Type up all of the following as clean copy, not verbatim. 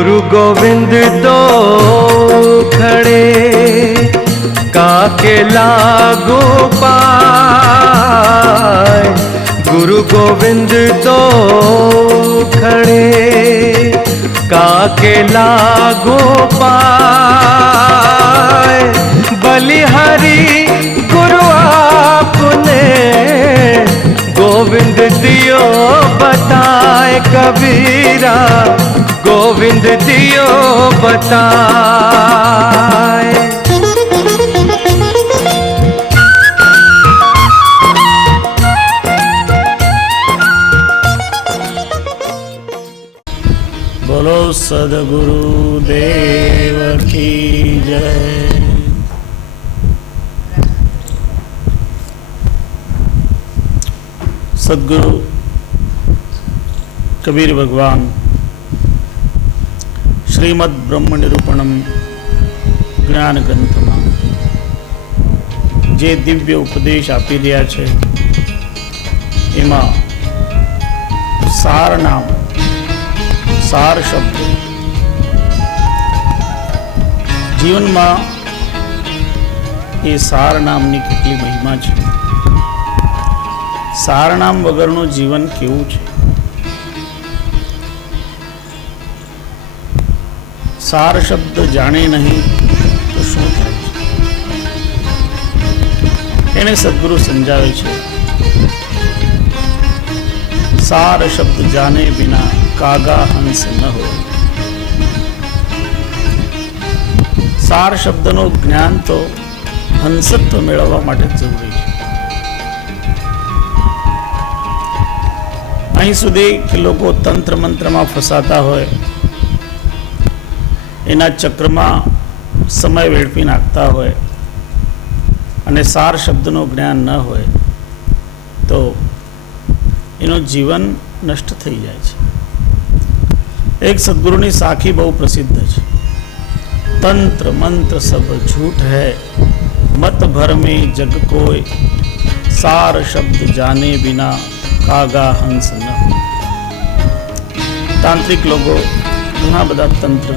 गुरु गोविंद तो खड़े काके लागू पाए। गुरु गोविंद तो खड़े काके लागू पाए। बलिहारी गुरु आपने गोविंद दियो बताए। कबीरा गोविंद दियो बताए। बोलो सद्गुरु देव की जय। सद्गुरु कबीर भगवान श्रीमद ब्रह्म निरूपणम ज्ञान ग्रंथમાં જે દિવ્ય ઉપદેશ આપી રહ્યા છે એમાં સાર નામ સાર શબ્દ જીવનમાં એ સાર નામની કેટલી મહિમા છે। સાર નામ વગરનું જીવન કેવું છે। सार शब्द जाने नहीं तो शू थाय छे एने सद्गुरु समझावे छे। सार शब्द जाने बिना कागा हंस न हो। सार शब्दनो ज्ञान तो हंसत्व मेळववा माटे जरूरी छे। અહીં સુધી કે લોકો તંત્ર મંત્રમાં ફસાતા હોય, એના ચક્રમાં સમય વેડફી નાખતા હોય અને સાર શબ્દનું જ્ઞાન ન હોય તો એનું જીવન નષ્ટ થઈ જાય છે। એક સદગુરુની સાખી બહુ પ્રસિદ્ધ છે। તંત્ર મંત્ર સબ झूठ है, मत भर में जग कोई, सार शब्द जाने बिना कागा हंस न हो। तांत्रिक लोगों घણા બધા તંત્ર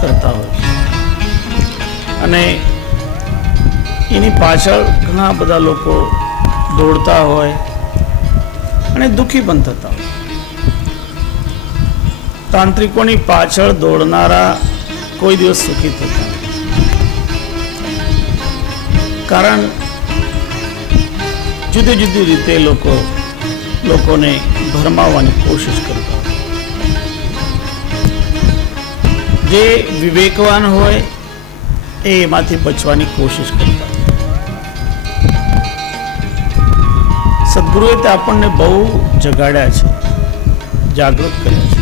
કરતા હોય અને એની પાછળ ઘણા બધા લોકો દોડતા હોય અને દુઃખી પણ થતા હોય। તાંત્રિકોની પાછળ દોડનારા કોઈ દિવસ સુખી થતા નથી, કારણ જુદી જુદી રીતે લોકોને ભરમાવવાની કોશિશ કરતા હોય। જે વિવેકવાન હોય એ એમાંથી બચવાની કોશિશ કરતા હોય। સદગુરુએ તે આપણને બહુ જગાડ્યા છે, જાગૃત કર્યા છે।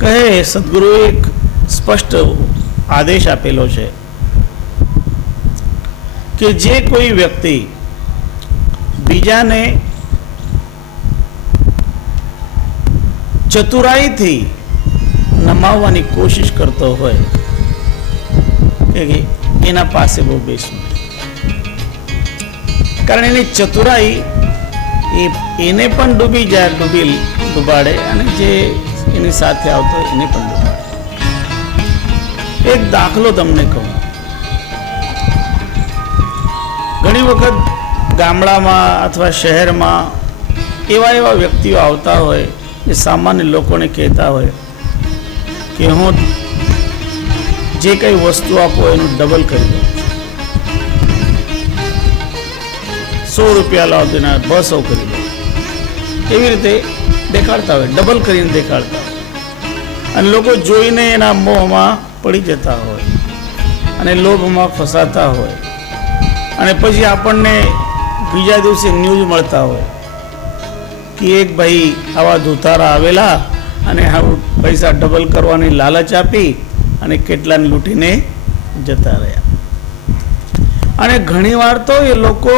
કહે સદગુરુએ એક સ્પષ્ટ આદેશ આપેલો છે કે જે કોઈ વ્યક્તિ બીજાને ચતુરાઈથી નમાવવાની કોશિશ કરતો હોય એના પાસે બહુ બેસવું, કારણ એની ચતુરાઈ એને પણ ડૂબાડે અને જે એની સાથે આવતો હોય એને પણ ડૂબાડે। એક દાખલો તમને કહું। ઘણી વખત ગામડામાં અથવા શહેરમાં એવા વ્યક્તિઓ આવતા હોય જે સામાન્ય લોકોને કહેતા હોય કે હું જે કંઈ વસ્તુ આપો એનું ડબલ કરી દઉં, 100 રૂપિયા લાવો તો એના 200 કરી દઉં, એવી રીતે દેખાડતા હોય, ડબલ કરીને દેખાડતા હોય અને લોકો જોઈને એના મોહમાં પડી જતા હોય અને લોભમાં ફસાતા હોય અને પછી આપણને બીજા દિવસે ન્યૂઝ મળતા હોય કે એક ભાઈ આવા ધોતારા આવેલા અને પૈસા ડબલ કરવાની લાલચ આપી અને કેટલાને લૂંટીને જતા રહ્યા। અને ઘણીવાર તો એ લોકો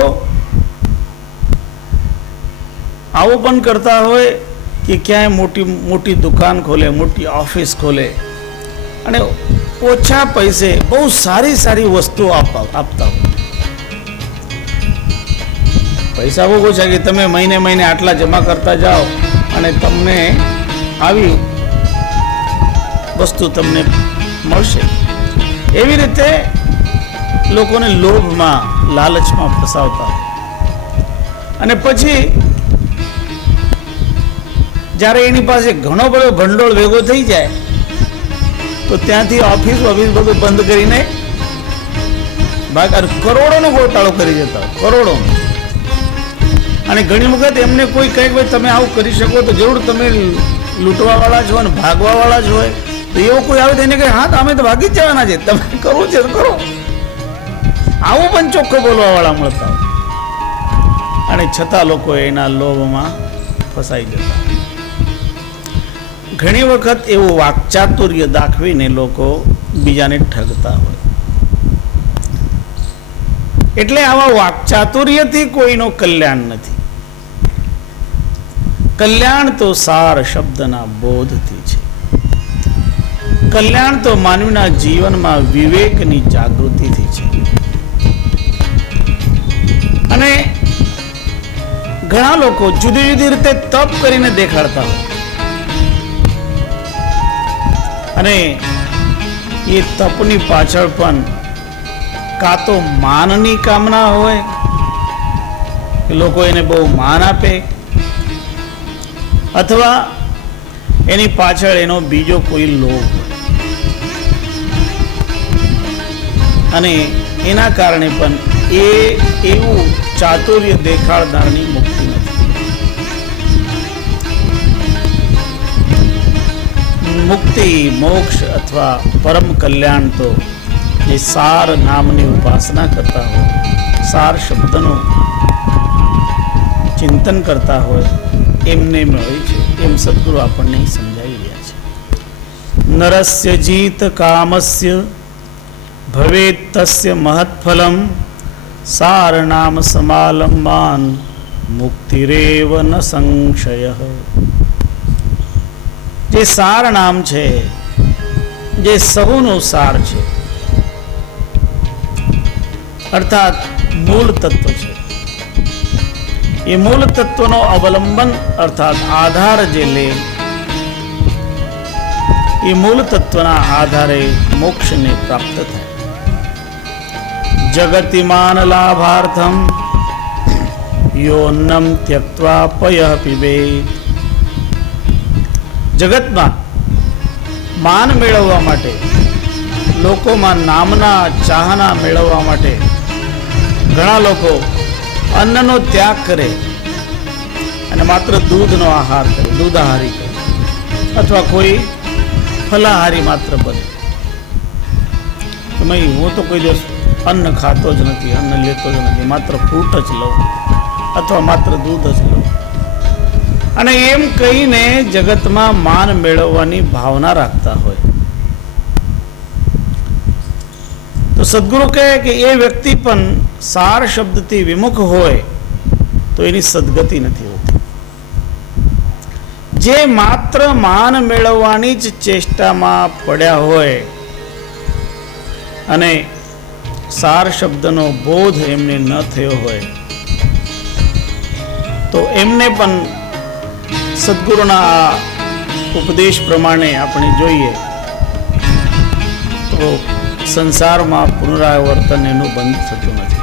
આવું પણ કરતા હોય કે ક્યાંય મોટી દુકાન ખોલે, મોટી ઓફિસ ખોલે અને ઓછા પૈસે બહુ સારી વસ્તુઓ આપતા હોય। પૈસા બહુ ઓછા કે તમે મહિને આટલા જમા કરતા જાઓ અને તમને આવી વસ્તુ તમને મળશે. એવી રીતે લોકોને લોભમાં, લાલચમાં ફસાવતા અને પછી જ્યારે એની પાસે ઘણો બધો ભંડોળ ભેગો થઈ જાય તો ત્યાંથી ઓફિસ બધું બંધ કરીને કરોડોનો ગોટાળો કરી જતા, કરોડો. અને ઘણી વખત એમને કોઈ કહે ભાઈ તમે આવું કરી શકો તો જરૂર તમે લૂંટવા વાળા છો અને ભાગવા વાળા જ હોય તો એવો કોઈ આવે તો એને કહે હા તો અમે તો ભાગી જ જવાના છે, તમે કરવું છે તો કરો. આવું પણ ચોખ્ખો બોલવા વાળા મળતા અને છતાં લોકો એના લોભમાં ફસાઈ જતા. ઘણી વખત એવું વાકચાતુર્ય દાખવીને લોકો બીજાને ઠગતા હોય. એટલે આવા વાકચાતુર્યથી કોઈનો કલ્યાણ નથી. કલ્યાણ તો સાર શબ્દના બોધથી છે. કલ્યાણ તો માનવીના જીવનમાં વિવેકની જાગૃતિથી છે. અને ઘણા લોકો જુદી જુદી રીતે તપ કરીને દેખાડતા હોય અને એ તપની પાછળ પણ કાં તો માનની કામના હોય કે લોકો એને બહુ માન આપે, અથવા એની પાછળ એનો બીજો કોઈ લોભ હોય અને એના કારણે પણ એ એવું ચાતુર્ય દેખાડનારની મુક્તિ નથી. મુક્તિ, મોક્ષ અથવા પરમ કલ્યાણ તો જે સાર નામની ઉપાસના કરતા હોય, સાર શબ્દનું ચિંતન કરતા હોય એમને મળે છે, એમ સદગુરુ આપણને સમજાવી રહ્યા છે. નરસ્ય જીત કામસ્ય ભવેત તસ્ય મહત્ફલમ સાર નામ સમાલંબાન મુક્તિરેવ ન સંશય. જે સાર નામ છે, જે સહુનું સાર છે, અર્થાત મૂળ તત્વ છે, એ મૂળ તત્વનો અવલંબન અર્થાત આધાર જે લે એ મૂળ તત્વના આધારે મોક્ષને પ્રાપ્ત થાય. જગતિમાન લાભાર્થમ યોન્નમ ત્યક્ત્વા પયઃ પીબેત. જગતમાં માન મેળવવા માટે, લોકોમાં નામના ચાહના મેળવવા માટે ઘણા લોકો અન્નનો ત્યાગ કરે અને માત્ર દૂધનો આહાર કરે, દૂધાહારી કરે, અથવા કોઈ ફલાહારી માત્ર બને. હું તો કોઈ દિવસ અન્ન ખાતો જ નથી, અન્ન લેતો જ નથી, માત્ર ફ્રૂટ જ લઉં અથવા માત્ર દૂધ જ લઉં, અને એમ કહીને જગતમાં માન મેળવવાની ભાવના રાખતા હોય તો સદગુરુ કહે કે એ વ્યક્તિ પણ સાર શબ્દથી વિમુખ હોય તો એની સદગતિ નથી હોતી. જે માત્ર માન મેળવવાની જ ચેષ્ટામાં પડ્યા હોય અને સાર શબ્દનો બોધ એમને ન થયો હોય તો એમને પણ સદગુરુના આ ઉપદેશ પ્રમાણે આપણે જોઈએ તો સંસારમાં પુનરાવર્તન એનું બંધ થતું નથી.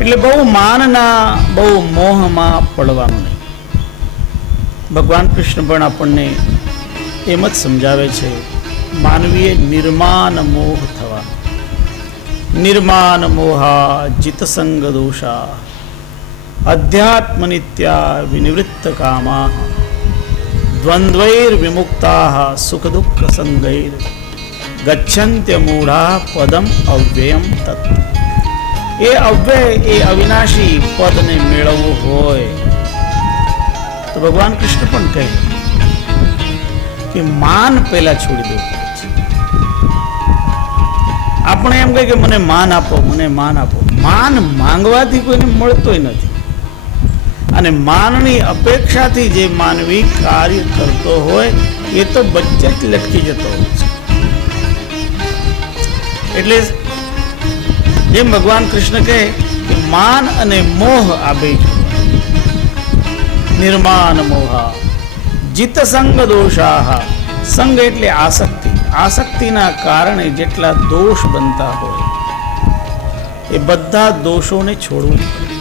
એટલે બહુ માનના, બહુ મોહમાં પડવાનું નહીં. ભગવાન કૃષ્ણ પણ આપણને એમ જ સમજાવે છે, માનવીએ નિર્માન મોહ થવા. નિર્માન મોહા જીતસંગ દોષા અધ્યાત્મ નિત્યા વિનિવૃત્ત કામા દ્વંદ્વૈર વિમુક્તા સુખ દુઃખ સંગૈર ગચ્છન્ત્ય મૂઢા પદમ અવ્યયમ તત્. એ અવ્યય, એ અવિનાશી પદને મેળવવું હોય તો ભગવાન કૃષ્ણ પણ કહે કે માન પહેલા છોડી દેવું પડે છે. આપણે એમ કહે કે મને માન આપો, મને માન આપો. માન માંગવાથી કોઈને મળતોય નથી, અને માનની અપેક્ષાથી જે માનવી કાર્ય કરતો હોય એ તો બચ્ચે જ લટકી જતો હોય છે. એટલે જેમ ભગવાન કૃષ્ણ કહે કે માન અને મોહ આ બે. નિર્માન મોહા જીત સંગ દોષાહ. સંગ એટલે આસક્તિ. આસક્તિના કારણે જેટલા દોષ બનતા હોય એ બધા દોષોને છોડવું પડે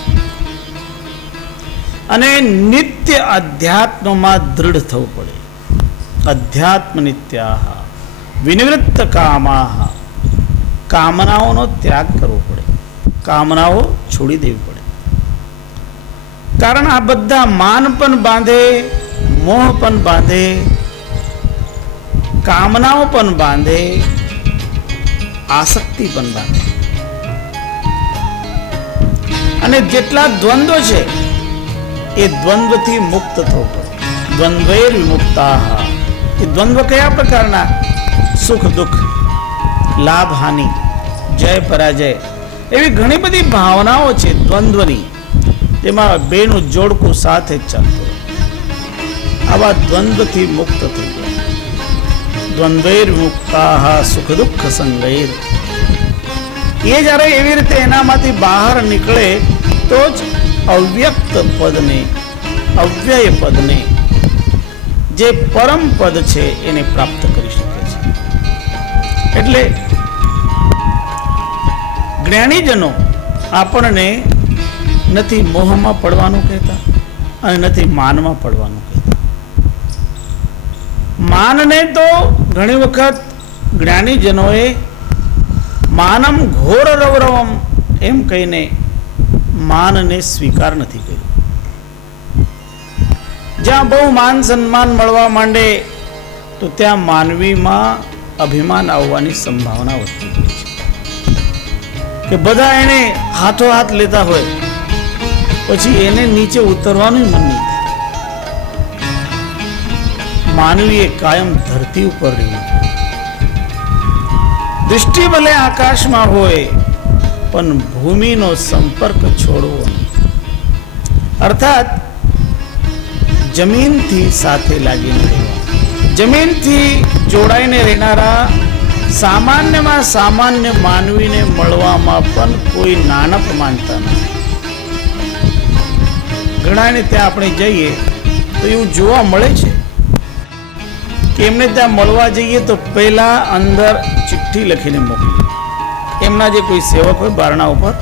અને નિત્ય અધ્યાત્મમાં દૃઢ થવું પડે. અધ્યાત્મ નિત્યાહ વિનિવૃત્ત કામાહ. કામનાઓનો ત્યાગ કરવો પડે, કામનાઓ છોડી દેવી પડે. કારણ આ બધા માન પણ બાંધે, મોહ પણ બાંધે, કામનાઓ પણ બાંધે, આસક્તિ પણ બાંધે. અને જેટલા દ્વંદ્વ છે એ દ્વંદ્વથી મુક્ત થવું પડે. દ્વંદ્વૈર વિમુક્તાહ. એ દ્વંદ્વ કયા પ્રકારના? સુખ દુઃખ, લાભ હાનિ, જય પરાજય, એવી ઘણી બધી ભાવનાઓ છે દ્વંદ્વની, જેમાં બેનું જોડકું સાથે જ ચાલતું હોય. આવા દ્વંદ્વથી મુક્ત થઈ જાય. દ્વંદ્વૈર મુક્તાહ સુખ દુઃખ સંગૈર. એ જ્યારે એવી રીતે એનામાંથી બહાર નીકળે તો જ અવ્યક્ત પદને, અવ્યય પદને, જે પરમ પદ છે એને પ્રાપ્ત કરી શકે છે. એટલે જ્ઞાનીજનો આપણને નથી મોહમાં પડવાનું કહેતા અને નથી માનમાં પડવાનું કહેતા. માનને તો ઘણી વખત જ્ઞાનીજનોએ માનમ ઘોર રવરવમ એમ કહીને માનને સ્વીકાર નથી કર્યો. જ્યાં બહુ માન સન્માન મળવા માંડે તો ત્યાં માનવીમાં અભિમાન આવવાની સંભાવના વધતી હોય છે કે બધા એને હાથો હાથ લેતા હોય પછી એને નીચે ઉતરવાનું મન નહીં થાય. માનવીએ કાયમ ધરતી ઉપર રહેવું. દૃષ્ટિ ભલે આકાશમાં હોય પણ ભૂમિનો સંપર્ક છોડવો નહીં. અર્થાત જમીનથી સાથે લાગીને રહેવા. જમીનથી જોડાઈને રહેનારા સામાન્યમાં સામાન્ય માનવીને મળવામાં પણ કોઈ નાનપ માનતા નથી. ઘણાને ત્યાં આપણે જઈએ તો એવું જોવા મળે છે કે એમને ત્યાં મળવા જઈએ તો પહેલા અંદર ચિઠ્ઠી લખીને મોકલી. એમના જે કોઈ સેવક હોય બારણા ઉપર,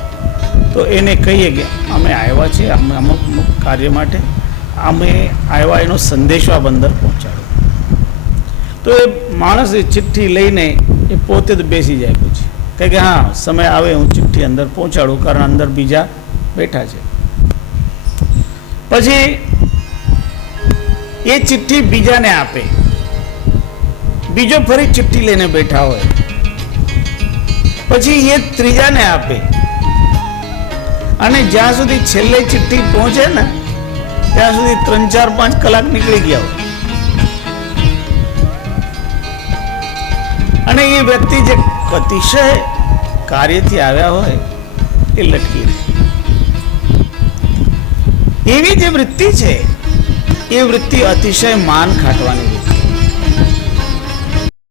તો એને કહીએ કે અમે આવ્યા છીએ, અમે અમુક કાર્ય માટે અમે આવ્યા, એનો સંદેશો આ બંદર પહોંચાડો. તો એ માણસ એ ચિઠ્ઠી લઈને એ પોતે જ બેસી જાય પછી કે હા સમય આવે હું ચિઠ્ઠી અંદર પહોંચાડું, કારણ અંદર બીજા બેઠા છે. પછી એ ચિઠ્ઠી બીજાને આપે, બીજો ફરી ચિઠ્ઠી લઈને બેઠા હોય, પછી એ ત્રીજાને આપે, અને જ્યાં સુધી છેલ્લે ચિઠ્ઠી પહોંચે ને ત્યાં સુધી 3-4-5 કલાક નીકળી ગયા હોય. અને એ વ્યક્તિ જે અતિશય કાર્યથી આવ્યા હોય એ લટકી રહે. એવી જે વૃત્તિ છે એ વૃત્તિ અતિશય માન ખાટવાની વૃત્તિ.